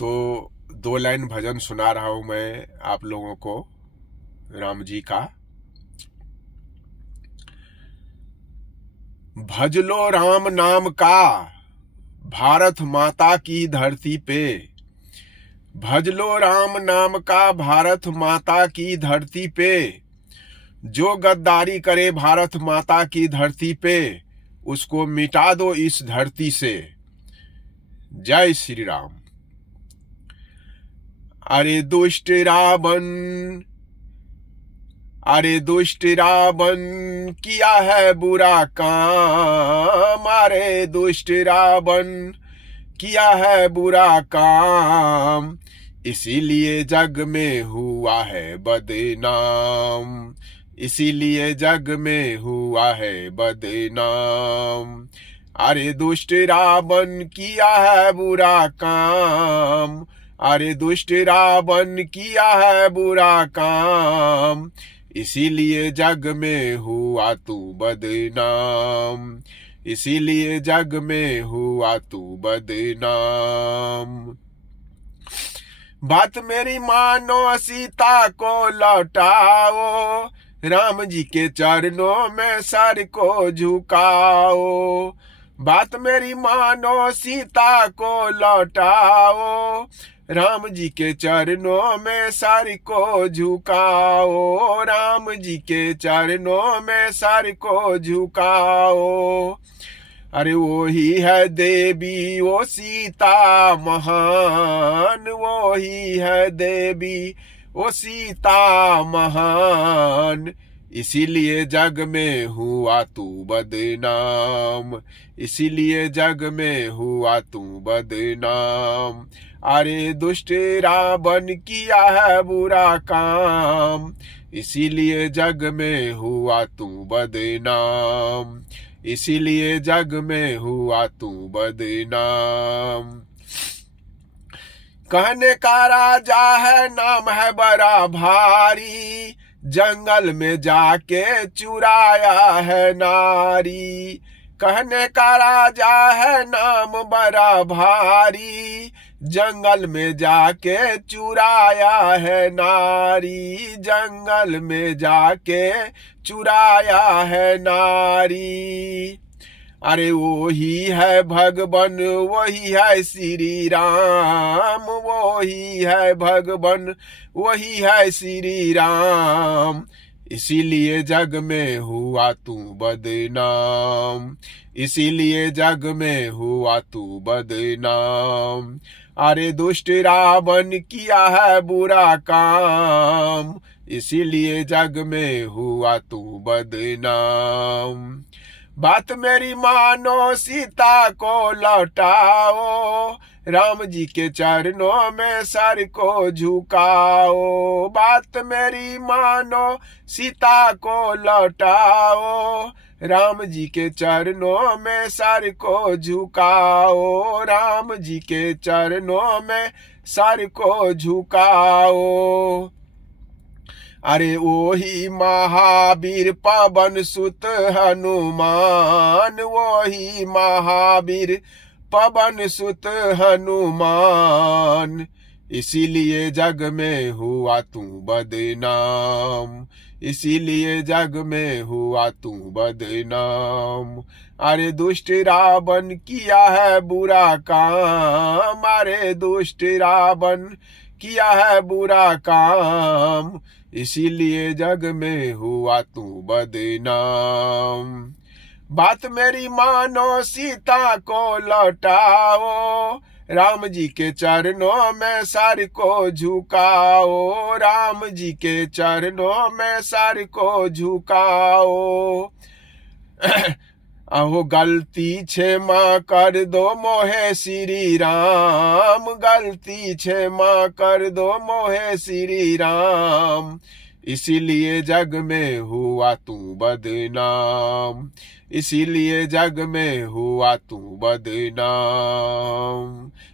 तो 2 लाइन भजन सुना रहा हूं मैं आप लोगों को राम जी का। भज लो राम नाम का भारत माता की धरती पे, भज लो राम नाम का भारत माता की धरती पे। जो गद्दारी करे भारत माता की धरती पे, उसको मिटा दो इस धरती से। जय श्री राम। अरे दुष्ट रावण, अरे दुष्ट रावण किया है बुरा काम, अरे दुष्ट रावण किया है बुरा काम, इसीलिए जग में हुआ है बदनाम, इसीलिए जग में हुआ है बदनाम। अरे दुष्ट रावण किया है बुरा काम, अरे दुष्ट रावण किया है बुरा काम, इसीलिए जग में हुआ तू बदनाम, इसीलिए जग में हुआ तू बदनाम। बात मेरी मानो सीता को लौटाओ, राम जी के चरणों में सर को झुकाओ। बात मेरी मानो सीता को लौटाओ, राम जी के चरणों में सर को झुकाओ, राम जी के चरणों में सर को झुकाओ। अरे वो ही है देवी वो सीता महान, वो ही है देवी वो सीता महान, इसीलिए जग में हुआ तू बदनाम, इसीलिए जग में हुआ तू बदनाम। अरे दुष्ट रावण किया है बुरा काम, इसीलिए जग में हुआ तू बदनाम, इसीलिए जग में हुआ तू बदनाम। कहने का राजा है नाम है बड़ा भारी, जंगल में जाके चुराया है नारी। कहने का राजा है नाम बड़ा भारी, जंगल में जाके चुराया है नारी, जंगल में जाके चुराया है नारी। अरे वो ही है भगवान वही है श्री राम, वो ही है भगवान वही है श्री राम, इसीलिए जग में हुआ तू बदनाम, इसीलिए जग में हुआ तू बदनाम। अरे दुष्ट रावण किया है बुरा काम, इसीलिए जग में हुआ तू बदनाम। बात मेरी मानो सीता को लौटाओ, राम जी के चरणों में सर को झुकाओ। बात मेरी मानो सीता को लौटाओ, राम जी के चरणों में सर को झुकाओ, राम जी के चरणों में सर को झुकाओ। अरे वो ही महावीर पवन सुत हनुमान, वो ही महावीर पवन सुत हनुमान, इसीलिए जग में हुआ तू बदनाम, इसीलिए जग में हुआ तू बदनाम। अरे दुष्ट रावण किया है बुरा काम, अरे दुष्ट रावण किया है बुरा काम, इसीलिए जग में हुआ तू बदनाम। बात मेरी मानो सीता को लौटाओ, राम जी के चरणों में सर को झुकाओ, राम जी के चरणों में सर को झुकाओ। अहो गलती क्षमा कर दो मोहे श्री राम, गलती क्षमा कर दो मोहे श्री राम, इसीलिए जग में हुआ तू बदनाम, इसीलिए जग में हुआ तू बदनाम,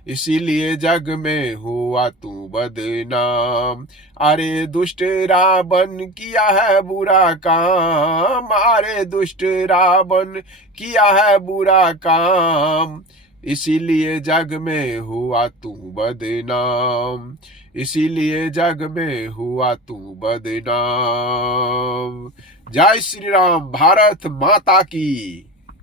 इसीलिए जग में हुआ तू बदनाम। अरे दुष्ट रावण किया है बुरा काम, अरे दुष्ट रावण किया है बुरा काम, इसीलिए जग में हुआ तू बदनाम, इसीलिए जग में हुआ तू बदनाम। जय श्री राम। भारत माता की।